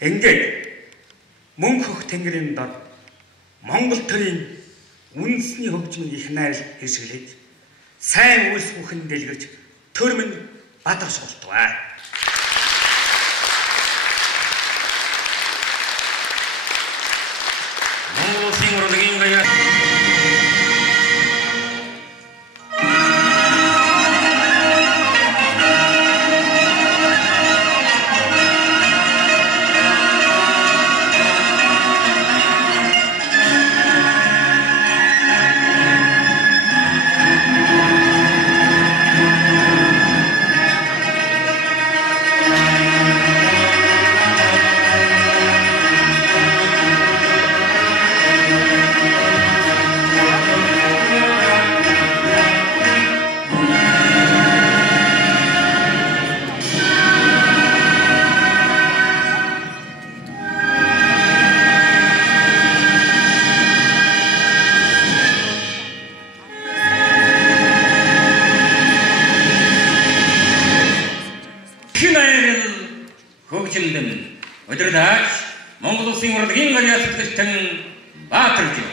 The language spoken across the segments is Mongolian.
Ингээд мөнх тэнгэрийн дор Монгол төрийн үндэсний хөгжмийн их найр хэсэглэж сайн үйлс бүхэн дэлгэрч төр минь бадар суултваа. Монгол улсын урлагийн гаяа өдрөдөөж Монгол улсын урлагийн гаяа сэтгэлтэн Баатар жив.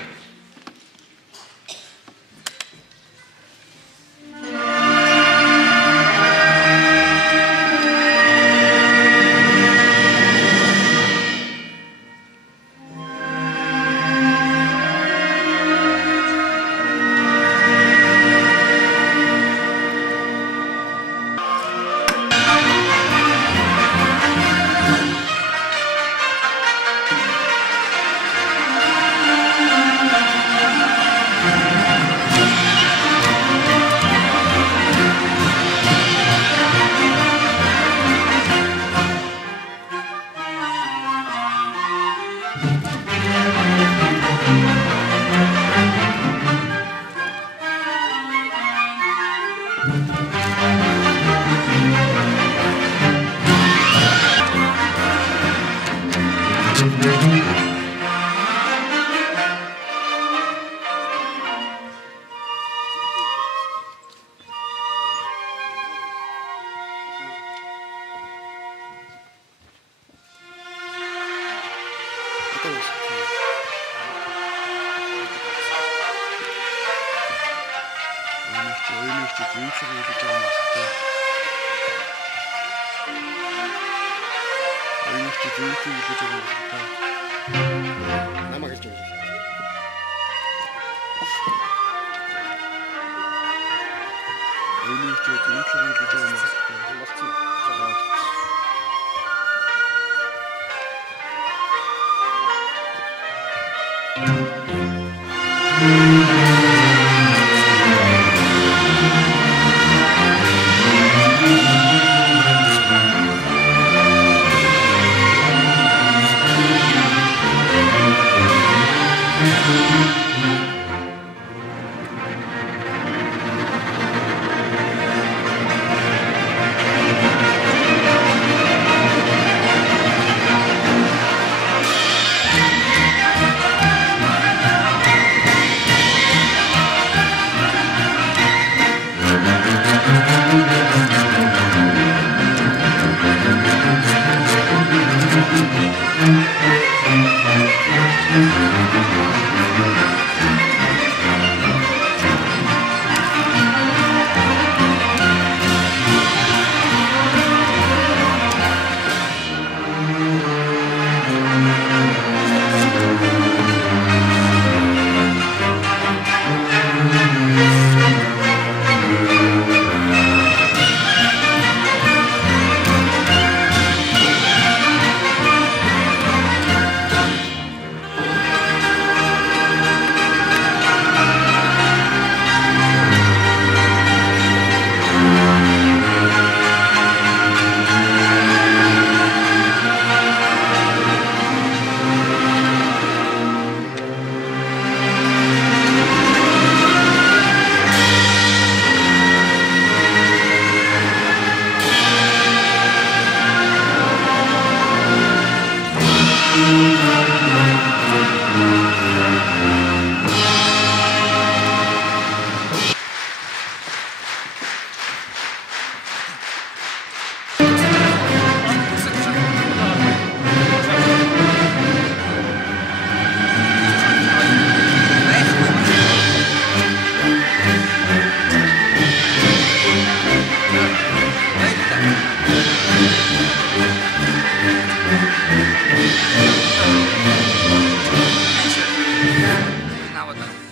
나왔다.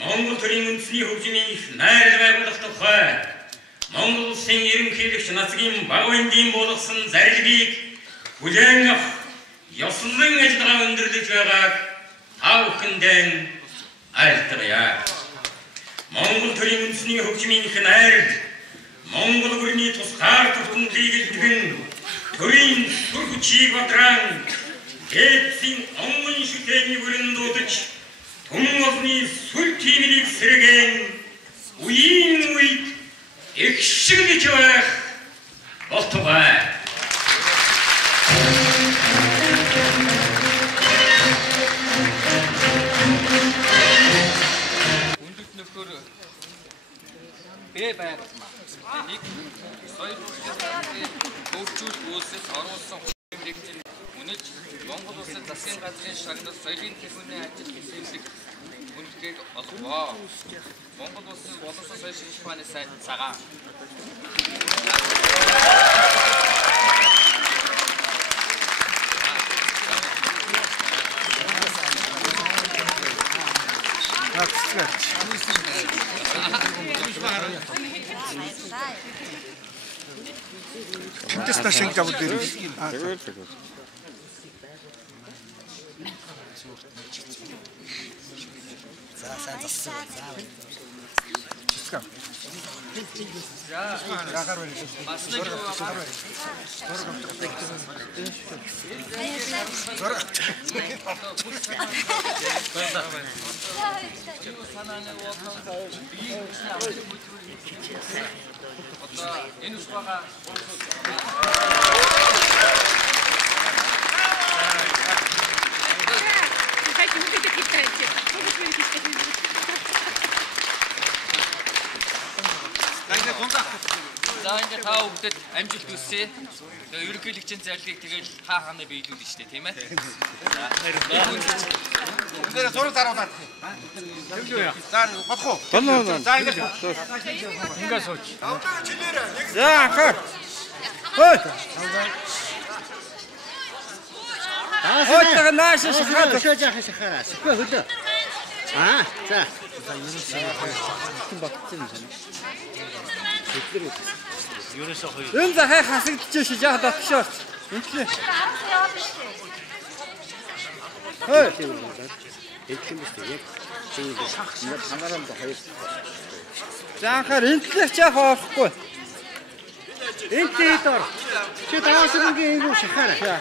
Монгол төрийн үндэсний хөгжмийн их найрал байгуулах тухай Монгол улсын ерөнхийлөгч Нацгийн Багвиндийн болгосон зарилгийг хүлээн авах ёслолын ажиллагаа өндөрлөж байгааг та бүхэндээ айлтгая. Монгол төрийн үндэсний хөгжмийн их найрал Монгол бүрний тусгаар төвхөнлийг илтгэн төрийн сүр хүчийг бадран Эцсийн онгон шүтээний бүрэн дуудаж түмэн олны сүл тиймэрийг сэргэн үеийн үед их шигнэж байх болтугай. Үндэт нөхөр бэ байгуулмаа. Нэг соёл хөгжүүл үйлсэд оруулсан хэмжээнд үнэж Монгол улсын засгийн газрын шагнал соёлын тэхүүний ажил хэсэмлэх үнэлгээг олгоо. Монгол улсын боловсон соёл шинжилгээний сайд цагаан. Тэс ташин гавд дээр. За сайн зассан. Чискам. Яагаар вэ? Масныг за ингээд тав Бүгдэд амжилт хүсье. Тэгээ ерөнхийлөгчийн зарлиг тэгэл хаана биелүүлнэ штэ тийм ээ. Эндээ зураг заруулаад. За бодох уу? За ингээд сууч. За хаа. Хөөе. Хөөе нааш шахаад өшөөж яах шахаараа. Шөхөө хөлөө. За. Энэ захаа хасагдчих шиж яах дотшоо. Үнэхээр. Хөөе. Заахаар энтлэх яах орохгүй. Энтэй дор. Чи таасрынгийн энгүү шахаараа.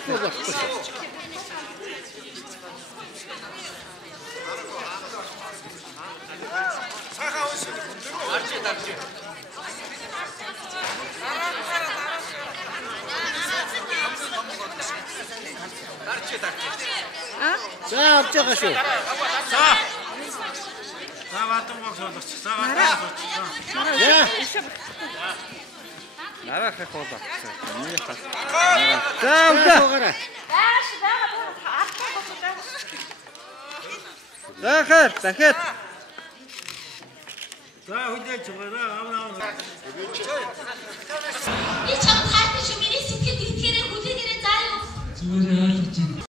За авч байгаа шүү. За. За ватан бокс болгоч. За ватан бокс. Нараа хах болоо. За аваа. Захар, дахиад. За хүлээж байгаа. Аваа. Би чамд хайртай шүү. Миний сэтгэл итгээрээ хүлээгээрээ заа юу. Зүгээр ойлгож байна.